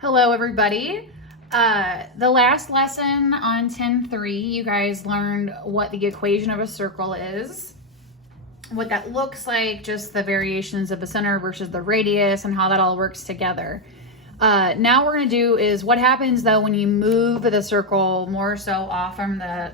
Hello, everybody. The last lesson on 10.3, you guys learned what the equation of a circle is, what that looks like, just the variations of the center versus the radius, and how that all works together. Now what we're going to do is what happens, though, when you move the circle more so off from the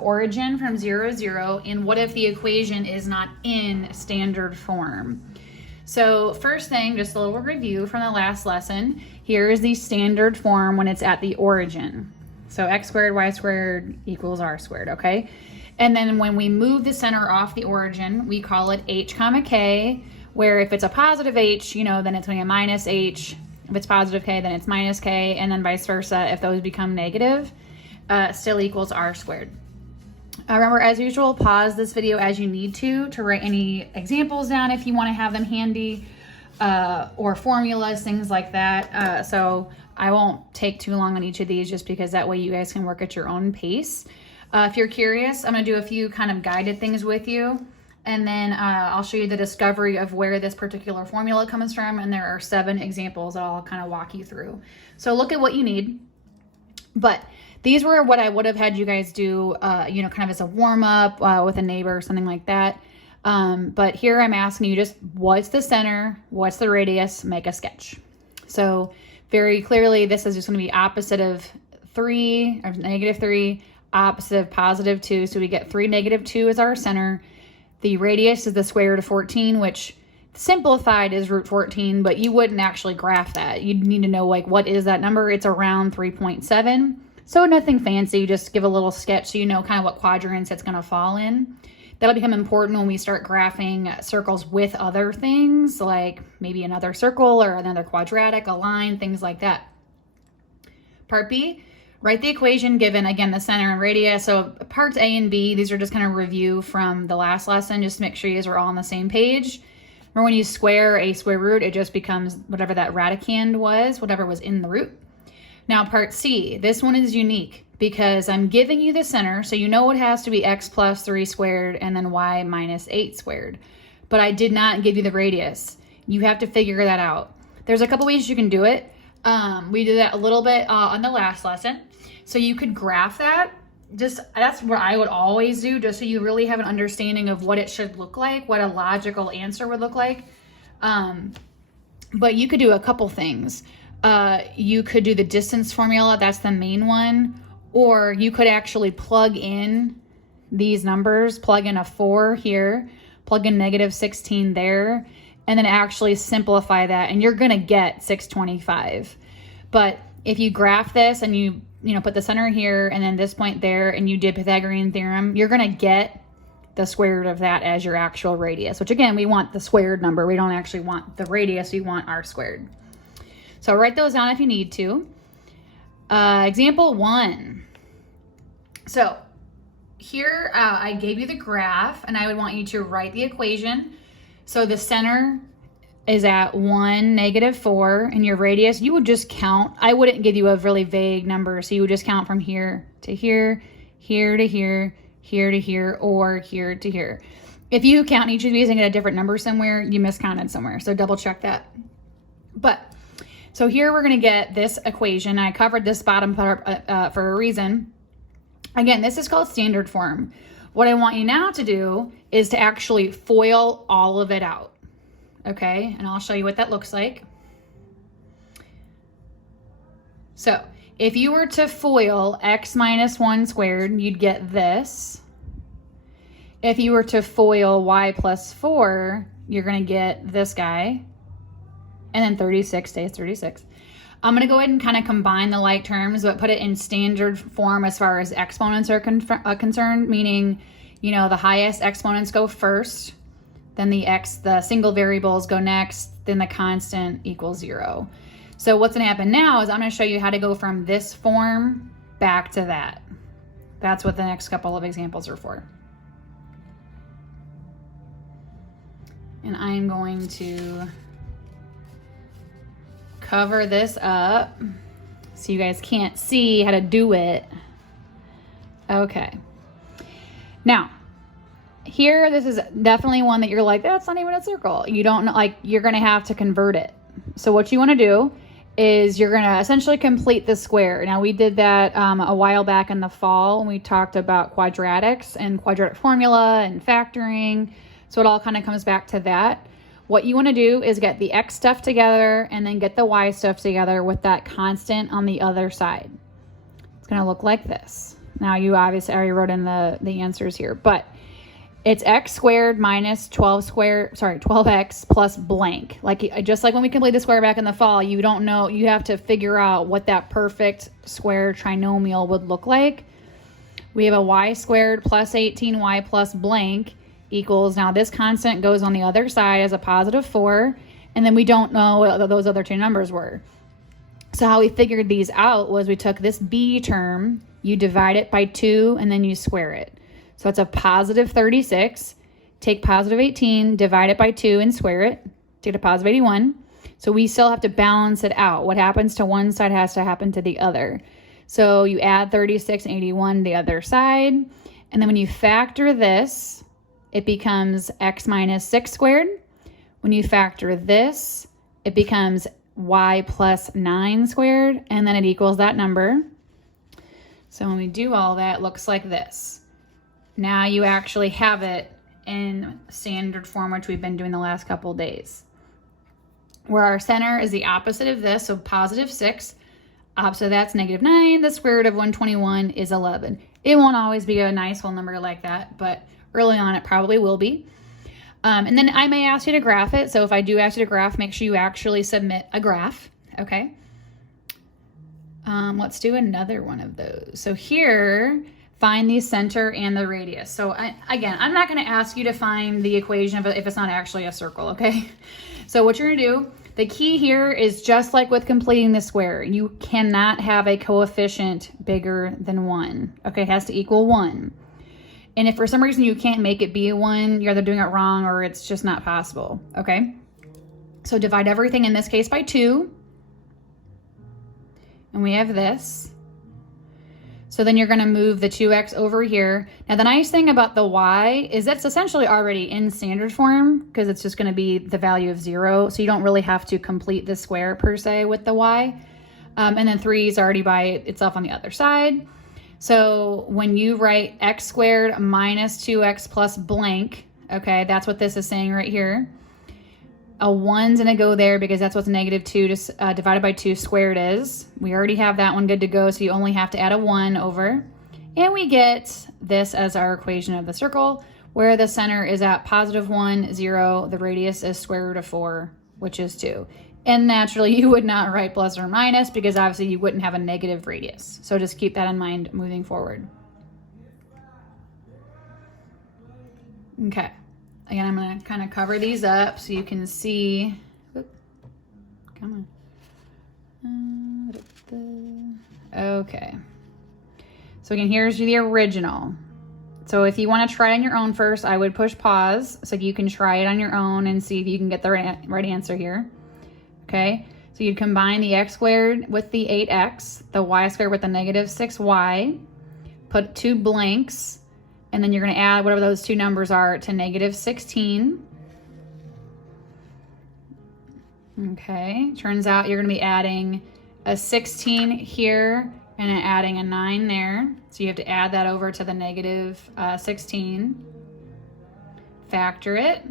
origin from 0, 0, and what if the equation is not in standard form? So first thing, just a little review from the last lesson. Here is the standard form when it's at the origin. So x squared y squared equals r squared, okay? And then when we move the center off the origin, we call it h comma k, where if it's a positive h, then it's going to be a minus h. If it's positive k, then it's minus k, and then vice versa. If those become negative, still equals r squared. Remember, as usual, pause this video as you need to write any examples down if you want to have them handy, or formulas, things like that. So I won't take too long on each of these just because that way you guys can work at your own pace. If you're curious, I'm going to do a few kind of guided things with you, and then I'll show you the discovery of where this particular formula comes from, and there are 7 examples that I'll kind of walk you through. So look at what you need. But these were what I would have had you guys do, kind of as a warm-up with a neighbor or something like that. But here I'm asking you just what's the center, what's the radius, make a sketch. So very clearly this is just going to be opposite of 3, or negative 3, opposite of positive 2. So we get 3, negative 2 is our center. The radius is the square root of 14, which simplified is root 14, but you wouldn't actually graph that. You'd need to know, like, what is that number? It's around 3.7. So nothing fancy, just give a little sketch so you know kind of what quadrants it's going to fall in. That'll become important when we start graphing circles with other things, like maybe another circle or another quadratic, a line, things like that. Part B, write the equation given, again, the center and radius. So parts A and B, these are just kind of review from the last lesson, just to make sure you guys are all on the same page. Remember, when you square a square root, it just becomes whatever that radicand was, whatever was in the root. Now part C, this one is unique because I'm giving you the center, so you know it has to be x plus 3 squared and then y minus 8 squared. But I did not give you the radius. You have to figure that out. There's a couple ways you can do it. We did that a little bit on the last lesson. So you could graph that. That's what I would always do, just so you really have an understanding of what it should look like, what a logical answer would look like. But you could do a couple things. You could do the distance formula, that's the main one, or you could actually plug in these numbers, plug in a 4 here, plug in negative 16 there, and then actually simplify that, and you're gonna get 625. But if you graph this and you put the center here and then this point there, and you did Pythagorean theorem, you're gonna get the square root of that as your actual radius, which again, we want the squared number. We don't actually want the radius, we want r squared. So write those down if you need to. Example 1. So here I gave you the graph, and I would want you to write the equation. So the center is at 1, negative 4, and your radius, you would just count. I wouldn't give you a really vague number, so you would just count from here to here, here to here, here to here, or here to here. If you count each of these and get a different number somewhere, you miscounted somewhere, so double check that. So here we're going to get this equation. I covered this bottom part for a reason. Again, this is called standard form. What I want you now to do is to actually FOIL all of it out. Okay, and I'll show you what that looks like. So if you were to FOIL x minus 1 squared, you'd get this. If you were to FOIL y plus 4, you're going to get this guy. And then 36 stays 36. I'm going to go ahead and kind of combine the like terms, but put it in standard form as far as exponents are concerned, meaning, the highest exponents go first, then the single variables go next, then the constant equals 0. So what's going to happen now is I'm going to show you how to go from this form back to that. That's what the next couple of examples are for. And I'm going to cover this up so you guys can't see how to do it. Okay. Now, here, this is definitely one that you're like, that's not even a circle. You don't know, like, you're going to have to convert it. So what you want to do is you're going to essentially complete the square. Now, we did that a while back in the fall when we talked about quadratics and quadratic formula and factoring. So it all kind of comes back to that. What you want to do is get the x stuff together and then get the y stuff together with that constant on the other side. It's going to look like this. Now, you obviously already wrote in the answers here, but it's x squared minus 12x plus blank. Just like when we completed the square back in the fall, you don't know, you have to figure out what that perfect square trinomial would look like. We have a y squared plus 18y plus blank equals, now this constant goes on the other side as a positive 4, and then we don't know what those other two numbers were. So how we figured these out was we took this b term, you divide it by 2, and then you square it. So it's a positive 36. Take positive 18, divide it by 2, and square it to get a positive 81. So we still have to balance it out. What happens to one side has to happen to the other. So you add 36 and 81 to the other side. And then when you factor this, it becomes x minus 6 squared. When you factor this, it becomes y plus 9 squared, and then it equals that number. So when we do all that, it looks like this. Now you actually have it in standard form, which we've been doing the last couple of days. Where our center is the opposite of this, so positive 6. Opposite of that's negative 9. The square root of 121 is 11. It won't always be a nice whole number like that, but early on it probably will be. And then I may ask you to graph it. So if I do ask you to graph, make sure you actually submit a graph, okay? Let's do another one of those. So here, find the center and the radius. So again, I'm not going to ask you to find the equation of it if it's not actually a circle, okay? So what you're going to do, the key here is just like with completing the square. You cannot have a coefficient bigger than 1, okay? It has to equal 1. And if for some reason you can't make it be a 1, you're either doing it wrong or it's just not possible, okay? So divide everything in this case by 2. And we have this. So then you're going to move the 2x over here. Now the nice thing about the y is that's essentially already in standard form because it's just going to be the value of 0. So you don't really have to complete the square per se with the y. And then 3 is already by itself on the other side. So when you write x squared minus 2x plus blank, okay, that's what this is saying right here. A 1's going to go there because that's what's negative 2 divided by 2 squared is. We already have that one good to go, so you only have to add a 1 over. And we get this as our equation of the circle, where the center is at positive 1, 0. The radius is square root of 4, which is 2. And naturally, you would not write plus or minus because obviously you wouldn't have a negative radius. So just keep that in mind moving forward. Okay. Again, I'm going to kind of cover these up so you can see. Come on. Okay. So again, here's the original. So if you want to try it on your own first, I would push pause so you can try it on your own and see if you can get the right answer here. Okay, so you'd combine the x squared with the 8x, the y squared with the negative 6y, put 2 blanks, and then you're going to add whatever those two numbers are to negative 16. Okay, turns out you're going to be adding a 16 here and then adding a 9 there. So you have to add that over to the negative 16. Factor it.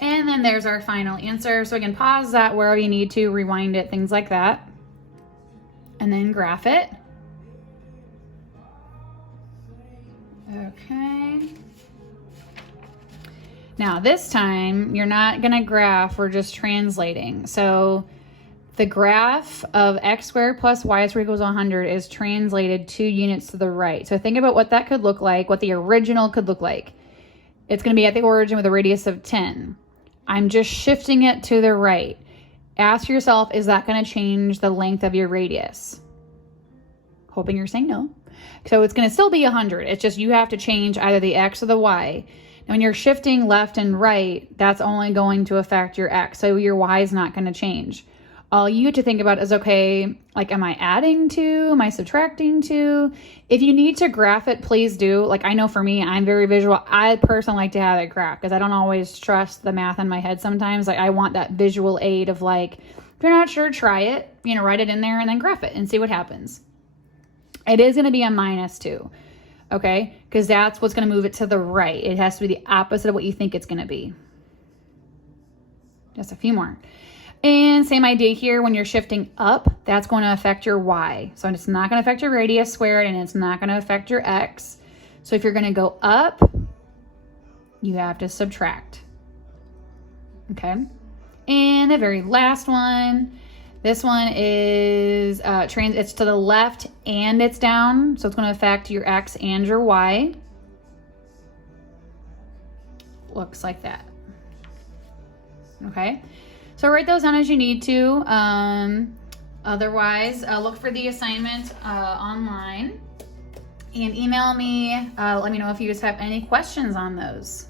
And then there's our final answer. So again, pause that wherever you need to, rewind it, things like that. And then graph it. Okay. Now this time, you're not gonna graph, we're just translating. So the graph of x squared plus y squared equals 100 is translated 2 units to the right. So think about what that could look like, what the original could look like. It's gonna be at the origin with a radius of 10. I'm just shifting it to the right. Ask yourself, is that going to change the length of your radius? Hoping you're saying no. So it's going to still be 100. It's just you have to change either the x or the y. Now, when you're shifting left and right, that's only going to affect your x. So your y is not going to change. All you have to think about is, okay, like, am I adding to? Am I subtracting to? If you need to graph it, please do. Like, I know for me, I'm very visual. I personally like to have it graphed because I don't always trust the math in my head sometimes. Like, I want that visual aid of, like, If you're not sure, try it. Write it in there and then graph it and see what happens. It is going to be a -2, okay? Because that's what's going to move it to the right. It has to be the opposite of what you think it's going to be. Just a few more. And same idea here, when you're shifting up, that's going to affect your y. So it's not going to affect your radius squared, and it's not going to affect your x. So if you're going to go up, you have to subtract. Okay? And the very last one, this one is it's to the left and it's down. So it's going to affect your x and your y. Looks like that. Okay? So write those down as you need to. Otherwise, look for the assignment online and email me. Let me know if you just have any questions on those.